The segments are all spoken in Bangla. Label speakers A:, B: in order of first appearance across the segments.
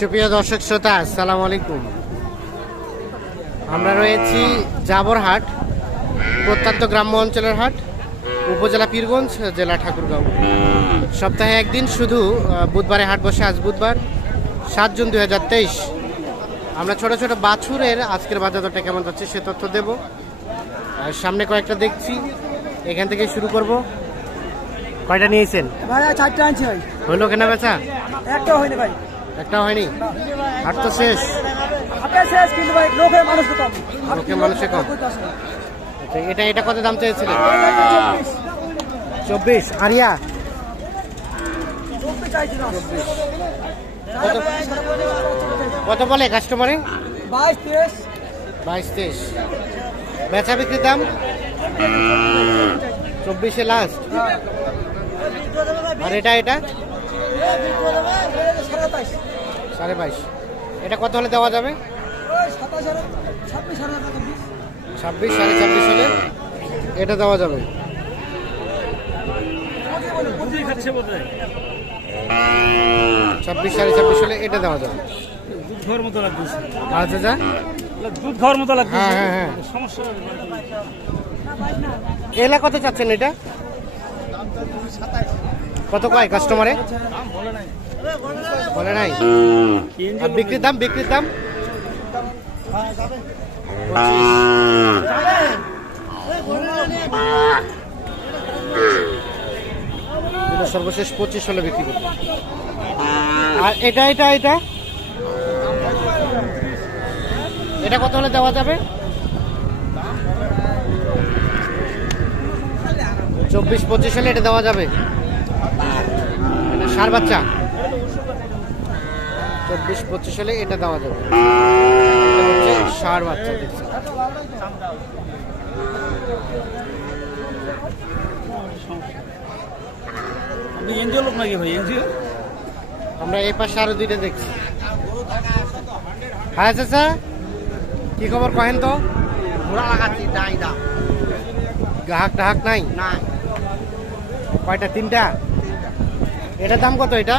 A: সুপ্রিয় দর্শক শ্রোতা আসসালামু আলাইকুম। আমরা রয়েছি জাবরহাট প্রত্যন্ত গ্রাম্য অঞ্চলের হাট উপজেলা পীরগঞ্জ জেলা ঠাকুরগাঁও। সপ্তাহে একদিন শুধু বুধবারে হাট বসে আজ বুধবার সাত জুন দুই হাজার তেইশ। আমরা ছোট ছোট বাছুরের আজকের বাজার দরটা কেমন যাচ্ছে সে তথ্য দেব। আর সামনে কয়েকটা দেখছি এখান থেকে শুরু করব। কয়টা নিয়েছেন?
B: ভাই চারটে আনছি ভাই।
A: হইল কেনা বেচা?
B: একটাও হয়নি ভাই।
A: একটা হয়নি? হাট তো শেষ।
B: শেষ কিন্তু ভাই মানুষ কম।
A: লোকে মানুষে কম। আচ্ছা, এটা এটা কত দাম চেয়েছিলেন? চব্বিশ। আরিয়া? কত বলে কাস্টমারে
B: বাইশ তেইশ
A: বাইশ তেইশ বেচা বিক্রির দাম? চব্বিশে লাস্ট আর এটা এটা? সাড়ে বাইশ। এটা কত হলে দেওয়া যাবে?
B: ছাব্বিশ
A: সাড়ে ছাব্বিশ হলে এটা দেওয়া যাবে। ছাব্বিশ সাড়ে ছাব্বিশ হলে এটা দেওয়া যাবে।
C: দুধ খাওয়ার মতো লাগতেছে।
A: আচ্ছা
C: দুধ খাওয়ার মতো লাগতেছে।
A: হ্যাঁ হ্যাঁ হ্যাঁ।
C: সমস্যা
A: এলা কত চাচ্ছেন এটা? কত কয় কাস্টমারে বলে নাই? আর বিক্রির দাম বিক্রির দাম? সর্বশেষ পঁচিশ হলে বিক্রি করবে। আর এটা এটা এটা? এটা কত হলে দেওয়া যাবে? চব্বিশ পঁচিশ হলে এটা দেওয়া যাবে। সার বাচ্চা? চব্বিশ পঁচিশ হলে এটা দেওয়া যাবে। সার বাচ্চা দেখছি।
C: এনজিও লোক নাকি ভাই? এনজিও?
A: আমরা এই পাশে আরও দুইটা দেখছি। হ্যাঁ চাচা কি খবর কহেন তো?
B: ঘোড়া লাগাচ্ছি ডাই দা
A: গ্রাহক টাহাক নাই?
B: না
A: কয়টা তিনটা? এটার দাম কত এটা?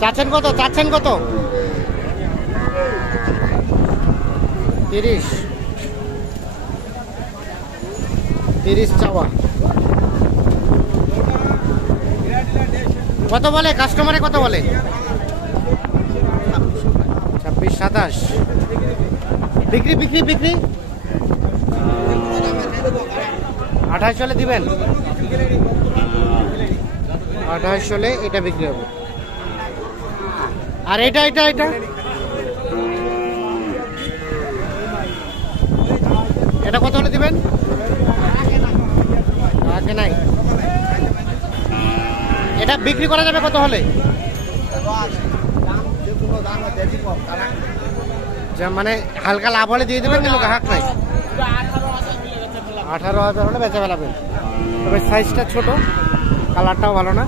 A: চাচ্ছেন কত? চাচ্ছেন কত? তিরিশ। তিরিশ চাওয়া। কত বলে? কাস্টমারে কত বলে? ছাব্বিশ, সাতাশ। বিক্রি বিক্রি বিক্রি? আঠাশ হলে দিবেন? আঠাশ হলে এটা বিক্রি হবে। আর এটা এটা এটা। এটা কত হলে দিবেন? নাই। এটা বিক্রি করা যাবে কত হলে? মানে হালকা লাভ হলে দিয়ে দেবেন, কিন্তু গ্রাহক নাই। আঠারো হাজার হলে বেচা ফেলাবেন। তবে সাইজটা ছোট কালারটাও ভালো না।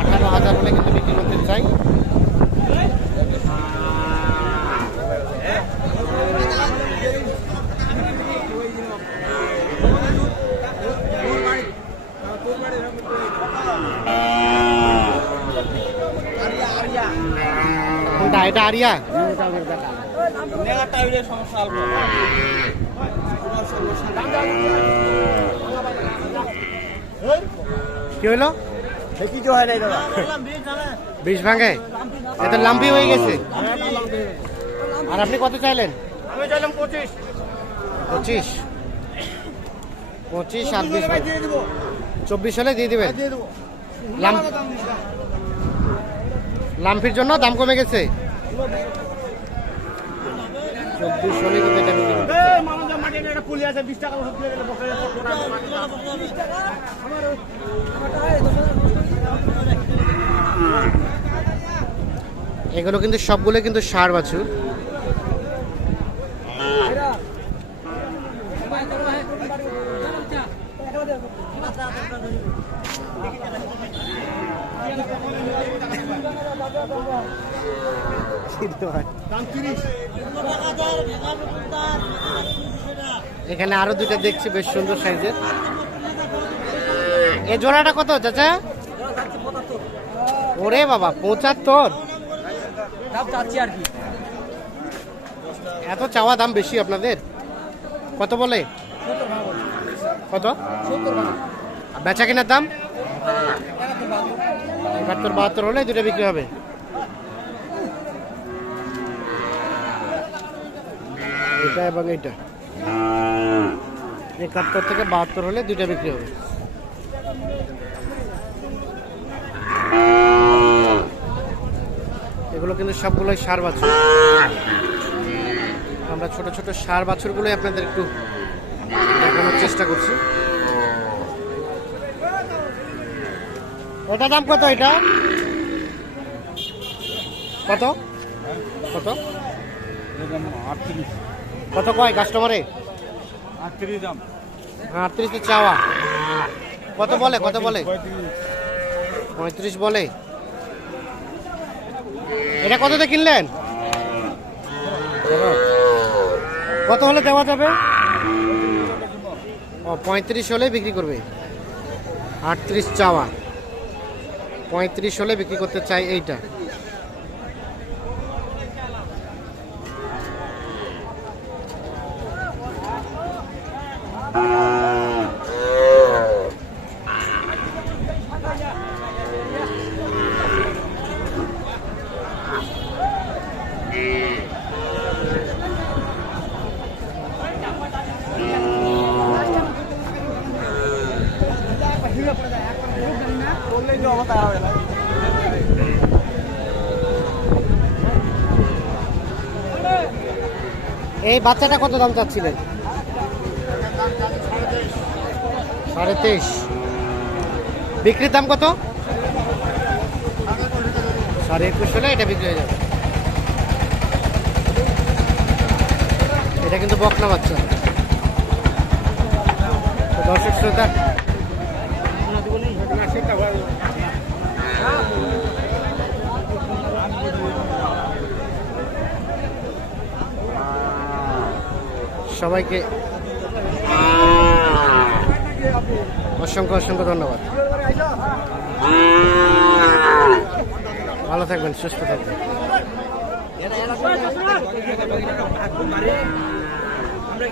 A: আঠারো হাজার হলে কিন্তু বিক্রি করতে চাই। এটা আরিয়া। কি
B: দাদা
A: বিষ ভাঙে? এটা লাম্পি হয়ে গেছে। আর আপনি কত চাইলেন?
C: পঁচিশ।
A: পঁচিশ পঁচিশ আর বিশ চব্বিশ হলে দিয়ে দিবেন। লাম লাম্পির জন্য দাম কমে গেছে। এগুলো কিন্তু সবগুলো কিন্তু সার বাছুর। এখানে আরও দুইটা দেখছি বেশ সুন্দর সাইজের। এই জোড়াটা কত চাচা? ওরে বাবা পঁচাত্তর। এত চাওয়া দাম বেশি আপনাদের? কত বলে? কত? বেচা কেনার দাম? একাত্তর, বাহাত্তর হলে দুটো বিক্রি হবে। এটা এবং এটা। একাত্তর থেকে বাহাত্তর হলে দুইটা বিক্রি হবে। এগুলো কিন্তু সবগুলোই সার বাছুর। আমরা ছোট ছোট সার বাছুরগুলোই আপনাদের একটু দেখানোর চেষ্টা করছি। ওটা দাম কত এটা? কত? কত? কত কয় কাস্টমারে
C: আটত্রিশ
A: চাওয়া। কত বলে? কত বলে? পঁয়ত্রিশ বলে। এটা কততে কিনলেন? কত হলে দেওয়া যাবে? ও, পঁয়ত্রিশ হলে বিক্রি করবে। আটত্রিশ চাওয়া। পঁয়ত্রিশ হলে বিক্রি করতে চাই এইটা। এই বাচ্চাটা কত দাম চাচ্ছিলেন? সাড়ে তেইশ। বিক্রির দাম কত? সাড়ে একুশ হলে এটা বিক্রি হয়ে যাবে। এটা কিন্তু বকনা বাচ্চা। দর্শক শ্রোতা সবাইকে অসংখ্য অসংখ্য ধন্যবাদ। ভালো থাকবেন সুস্থ থাকবেন।
B: আমরা